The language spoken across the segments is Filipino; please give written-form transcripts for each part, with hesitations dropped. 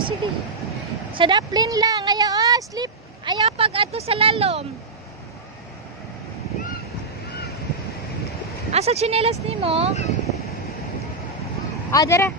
sige. Sa daplin lang. Ayaw, sleep. Ayaw pag ato sa lalom. Asa chinelas ni mo? Dara.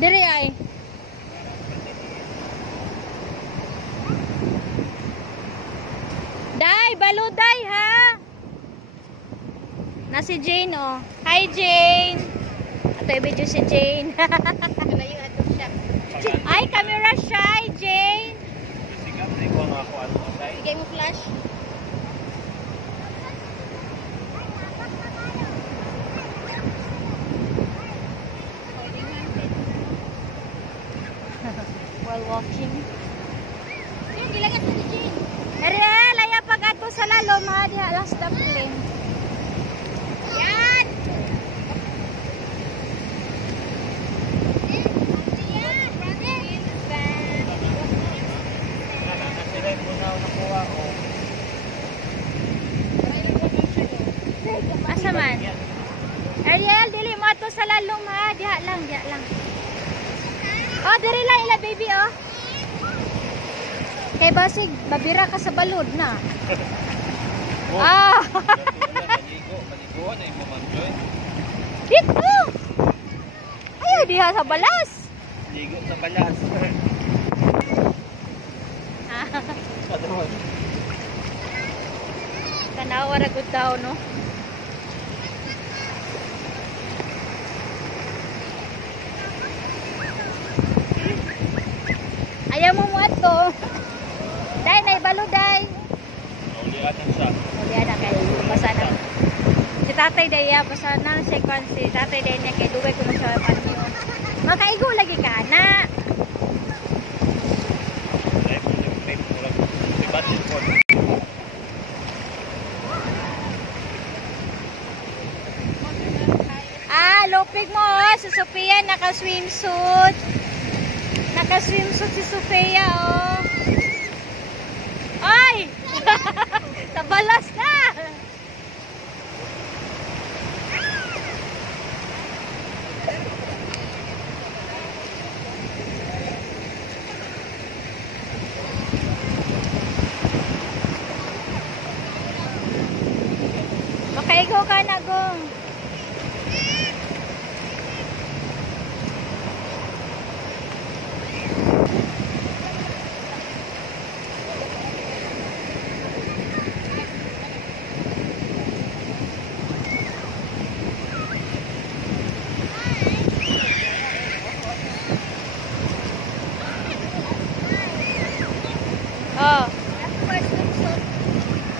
Dere ay. Day, baluday ha. Na si Jane oh. Hi Jane. Ato i-video si Jane. Ay, camera shy Jane. Bigay mo flash. While walking. Jane, gilangat mo si Jane. Ariel, ayaw pag ato sa lalom ha. Diha lang sa daplin. Yan! Asa man? Ariel, dili mo ato sa lalom ha. Diha lang, diha lang. Oh, diri lang ila baby oh. Kay basig, babira ka sa balod na. Maligo na yung mamanjoy. Dito! Ayaw diha sa balas. Ligo sa balas. Tanawa ra gud daw no. Ayaw mo ato. Day, naibalo, day. Nauliatan siya. Nauliatan kayo. Basa na. Si tatay day, basa na. Si tatay day niya kay Duway ko na sa panyo. Makaigo lagi ka, na. Lupig mo, si Sophia naka-swimsuit. Naka-swimsuit si Sophia, oh. Ay! Sa balas na! Makaigo ka na, Gong. Oh.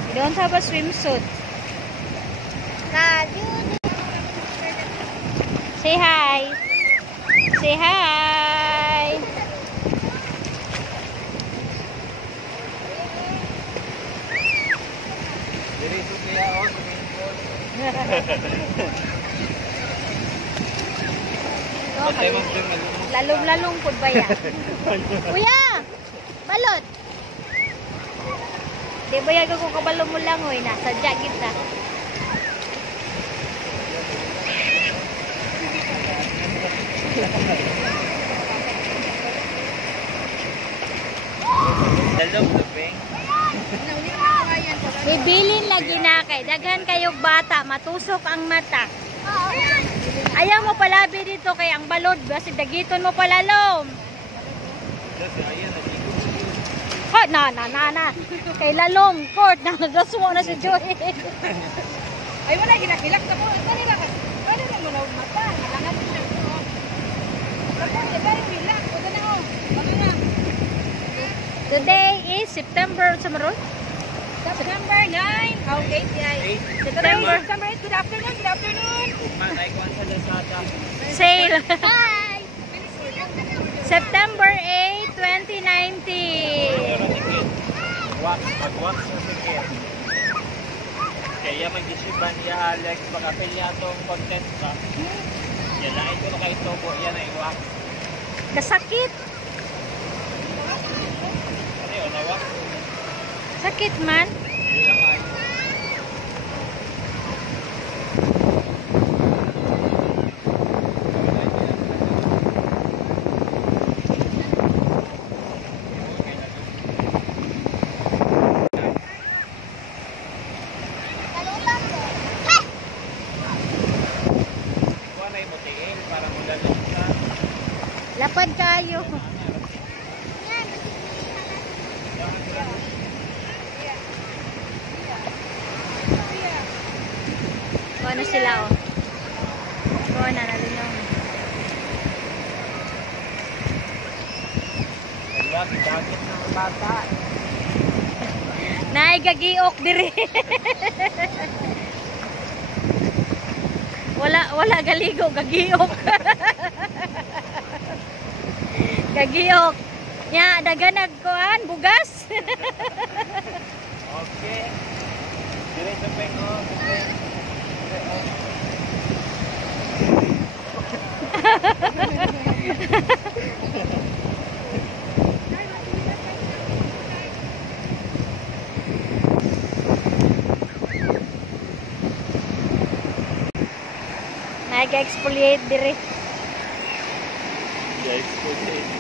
You don't have a swimsuit. Say hi. Say hi. Lalong-lalong po ba yan? Kuya! Balot! Di ba yaga ko kabalo mo lang oy, nasa jagit na. Dalog na peng. Bibilin lagi na kay daghan kayog bata, matusok ang mata. Ayaw mo palabi dito kay ang balod, basi dagiton mo palalom. Ha, na. Kay lalong, court, nadasmo na si Joy. Ay, wala, hilak-hilak na po. Dali lang mo na mata. Hilangan mo na. Very hilak. O, dali mo. Baka nga. Today is September, September 9. Oh, 8. September 8. Good afternoon. Good afternoon. Naikuan sa Lazada. Sale. Hi. September 8, 2019. Mag-wax sa ticket. Kaya mag-isipan niya Alex, pag-apil niya itong content ka. Yan, lain ko na kayo tobo. Yan ay wax. Kasakit. Ano yun, na-wax? Sakit man. Hindi lang kayo. Lapad kayo. Ano sila oh. Na nalingaw. Kaya gagit ng bata. Naigagiok diri. wala galigo, gagiok. Gagiok. Nya dagan nagkuan bugas. Okay. Dire sa pengo. Nag-exfoliate dire. Exfoliate.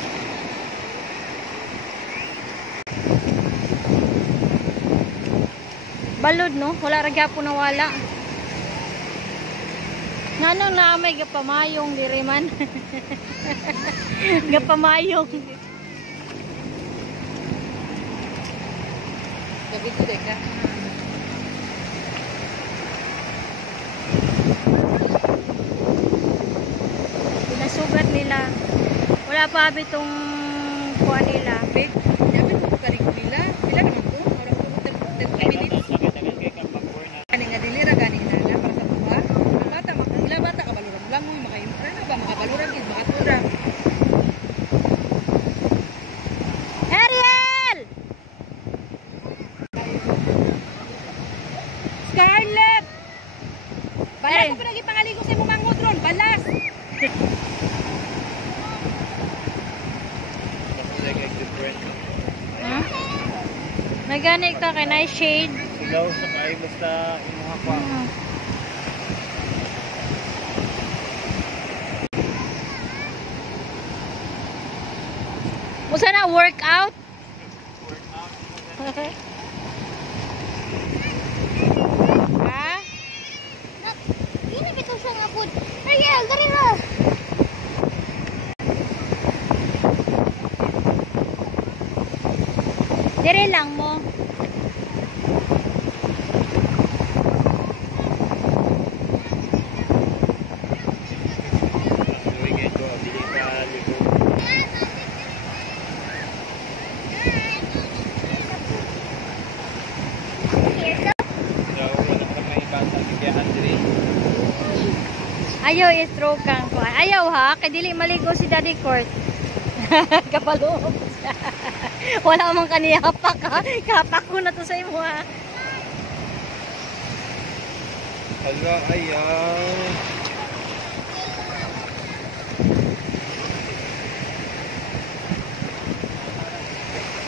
Balod no, wala ra gyapon nawala. Nanong na may gapamayong dire man. Gapamayong. Gabi ko ka. Pinasugat nila. Wala pa bitong kuha nila. Babe, dapat ko karing pila. Pila naman ko. Orang ko hotel minutes. Kani nga dilira gani na para sa tuwa. Ang bata ila bata kabaluran lang mo makaim. Ano ba makabaluran gid makatura. Ariel! Scarlett! Balas ko pa lagi pangaligo sa imong mangod ron. Balas! Huh? Nagani ka kay nice shade. Sigaw sa kay basta imuha pa. Musa na workout? Ha? Ini kita usah ngapun. Ariel, dari lah. Dire lang mo. Ayaw i-stroke kang ko. Ayaw ha, kay dili maligo si Daddy Court. Kapalo. Wala mong kaniya hapak ha. Kapak ko na to sa imo ha. Hala, ayaw.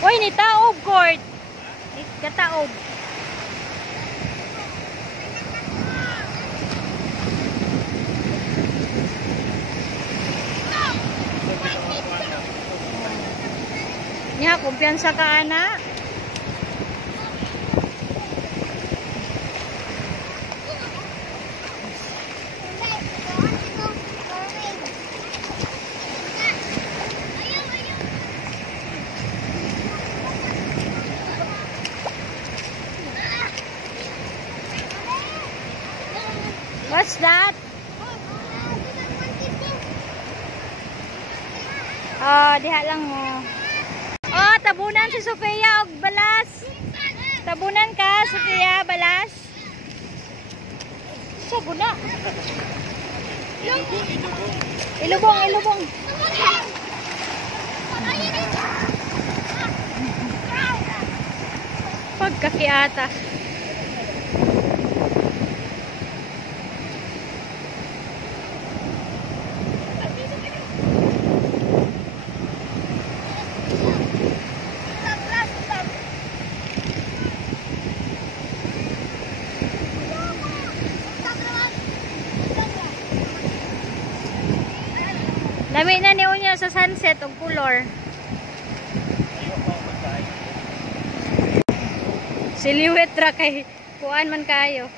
Uy, ni taob Court. Ni kataob. Nya, kumpiyansa ka ana. What's that? Oh, diha lang mo. Oh, tabunan si Sofia og balas. Tabunan ka, Sofia, balas. Siya guna. Ilubong, ilubong. Pagkakiata. Lami na niyo niya sa sunset og color. Silhouette ra kay kuan man kayo.